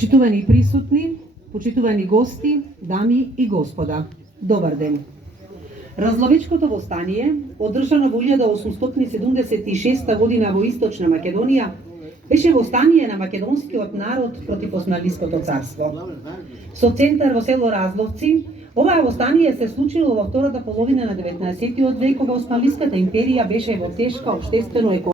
Почитувани присутни, почитувани гости, дами и господа, добар ден. Разловечкото востание, одржано во 1876 година во Источна Македонија, беше востание на македонскиот народ против Османлиското царство. Со центар во село Разловци, оваа востание се случило во втората половина на 19 век, кога Османлиската империја беше во тешка општествено